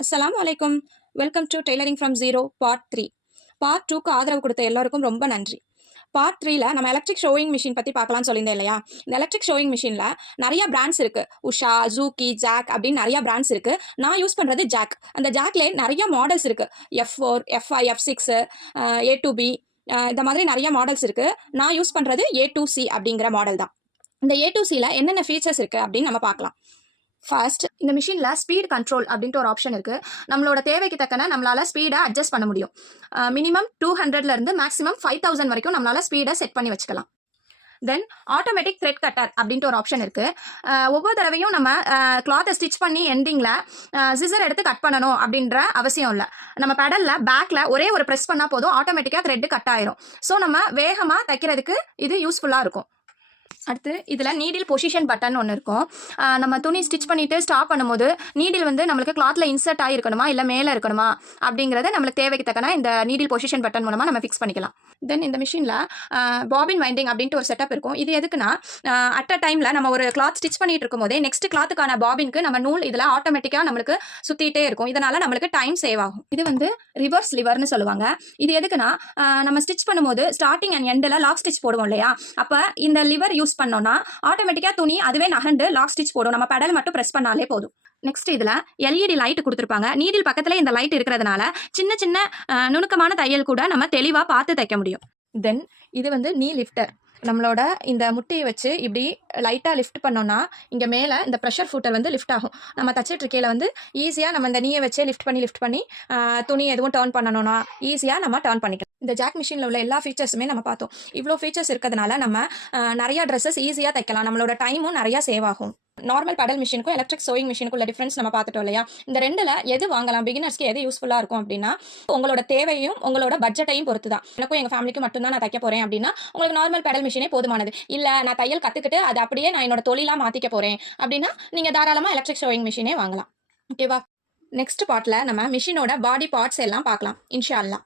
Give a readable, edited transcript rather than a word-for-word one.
அஸ்ஸலாமு அலைக்கும். Welcome to tailoring from zero part 3. Part 2க்கு ஆதரவு கொடுத்த எல்லாருக்கும் ரொம்ப நன்றி. பார்ட் 3ல நம்ம எலக்ட்ரிக் ஷோயிங் மிஷின் பற்றி பார்க்கலாம்னு சொல்லியிருந்தேன் இல்லையா? இந்த எலக்ட்ரிக் ஷோயிங் மிஷினில் நிறைய பிராண்ட்ஸ் இருக்குது. உஷா, ஜூக்கி, ஜாக் அப்படின்னு நிறைய பிராண்ட்ஸ் இருக்குது. நான் யூஸ் பண்ணுறது ஜாக். அந்த ஜாக்லேயே நிறைய மாடல்ஸ் இருக்குது. F4, F5, F6, A2B, இந்த மாதிரி நிறைய மாடல்ஸ் இருக்குது. நான் யூஸ் பண்ணுறது A2C அப்படிங்கிற மாடல் தான். இந்த A2Cல என்னென்ன ஃபீச்சர்ஸ் இருக்குது அப்படின்னு நம்ம பார்க்கலாம். ஃபர்ஸ்ட், இந்த மிஷினில் ஸ்பீட் கண்ட்ரோல் அப்படின்ட்டு ஒரு ஆப்ஷன் இருக்குது. நம்மளோட தேவைக்கு தக்கன நம்மளால் ஸ்பீடை அட்ஜஸ்ட் பண்ண முடியும். மினிமம் 200லேருந்து மேக்ஸிமம் 5000 வரைக்கும் நம்மளால் ஸ்பீடை செட் பண்ணி வச்சுக்கலாம். தென் ஆட்டோமேட்டிக் த்ரெட் கட்டர் அப்படின்ட்டு ஒரு ஆப்ஷன் இருக்குது. ஒவ்வொரு தடவையும் நம்ம கிளாத்தை ஸ்டிச் பண்ணி எண்டிங்கில் சிசர் எடுத்து கட் பண்ணணும் அப்படின்ற அவசியம் இல்லை. நம்ம பெடலில் பேக்கில் ஒரே ஒரு ப்ரெஸ் பண்ணால் போதும், ஆட்டோமேட்டிக்காக த்ரெட்டு கட் ஆயிரும். ஸோ நம்ம வேகமாக தைக்கிறதுக்கு இது யூஸ்ஃபுல்லாக இருக்கும். அடுத்து இதில் நீடில் பொசிஷன் பட்டன் ஒன்று இருக்கும். நம்ம துணி ஸ்டிச் பண்ணிவிட்டு ஸ்டாப் பண்ணும்போது நீடில் வந்து நம்மளுக்கு கிளாத்தில் இன்சர்ட் ஆகிருக்கணுமா இல்லை மேலே இருக்கணுமா அப்படிங்கிறத நம்மளுக்கு தேவைக்கு தக்கன இந்த நீடில் பொசிஷன் பட்டன் மூலமாக நம்ம ஃபிக்ஸ் பண்ணிக்கலாம். தென் இந்த மிஷினில் பாபின் வைண்டிங் அப்படின்ட்டு ஒரு செட்டப் இருக்கும். இது எதுக்குன்னா அட் அ டைமில் நம்ம ஒரு கிளாத் ஸ்டிச் பண்ணிட்டு இருக்கும் போதே நெக்ஸ்ட் கிளாத்துக்கான பாபினுக்கு நம்ம நூல் இதில் ஆட்டோமேட்டிக்காக நம்மளுக்கு சுற்றிட்டே இருக்கும். இதனால் நம்மளுக்கு டைம் சேவ் ஆகும். இது வந்து ரிவர்ஸ் லிவர்னு சொல்லுவாங்க. இது எதுக்குன்னா நம்ம ஸ்டிச் பண்ணும்போது ஸ்டார்டிங் அண்ட் எண்டில் லாக் ஸ்டிச் போடுவோம் இல்லையா? அப்போ இந்த லிவர் யூஸ் பண்ணோம்னா ஆட்டோமேட்டிக்கா துணி அதுவே நகண்டு லாக் ஸ்டிச் போடும். நம்ம பெடல் மட்டும் பிரஸ் பண்ணாலே போதும். நெக்ஸ்ட் இதுல எல்இடி லைட் கொடுத்துருப்பாங்க. நீடில் பக்கத்துல இந்த லைட் இருக்கிறதுனால சின்ன சின்ன நுணுக்கமான தையல் கூட நம்ம தெளிவா பார்த்து தைக்க முடியும். தென் இது வந்து நீ லிஃப்டர். நம்மளோட இந்த முட்டையை வச்சு இப்படி லைட்டாக லிஃப்ட் பண்ணோம்னா இங்கே மேலே இந்த ப்ரெஷர் ஃபுட்டர் வந்து லிஃப்ட் ஆகும். நம்ம தச்சிட்டு இருக்கையில் வந்து ஈஸியாக நம்ம இந்த நீயை வச்சே லிஃப்ட் பண்ணி துணி எதுவும் டர்ன் பண்ணணும்னா ஈஸியாக நம்ம டர்ன் பண்ணிக்கலாம். இந்த ஜாக் மிஷினில் உள்ள எல்லா ஃபீச்சர்ஸுமே நம்ம பார்த்தோம். இவ்வளோ ஃபீச்சர்ஸ் இருக்கிறதுனால நம்ம நிறையா ட்ரெஸ்ஸஸ் ஈஸியாக தைக்கலாம். நம்மளோட டைமும் நிறையா சேவ் ஆகும். நார்மல் பெடல் மிஷினுக்கும் எலக்ட்ரிக் சோயிங் மிஷினுக்குள்ள டிஃபரன்ஸ் நம்ம பார்த்துட்டோம் இல்லையா? இந்த ரெண்டில் எது வாங்கலாம், பிகினர்ஸ்க்கு எது யூஸ்ஃபுல்லாக இருக்கும் அப்படின்னா உங்களோட தேவையும் உங்களோட பட்ஜெட்டையும் பொறுத்து தான். எனக்கும் எங்கள் ஃபேமிலிக்கு மட்டும்தான் நான் தைக்க போகிறேன் அப்படின்னா உங்களுக்கு நார்மல் பெடல் மிஷினே போதுமானது. இல்லை நான் தையல் கற்றுக்கிட்டு அதை அப்படியே நான் என்னோட தொழிலாக மாற்றிக்க போகிறேன் அப்படின்னா நீங்கள் தாராளமாக எலக்ட்ரிக் சோயிங் மிஷினே வாங்கலாம். ஓகேவா? நெக்ஸ்ட் பார்ட்டில் நம்ம மிஷினோட பாடி பார்ட்ஸ் எல்லாம் பார்க்கலாம் இன்ஷா அல்லாஹ்.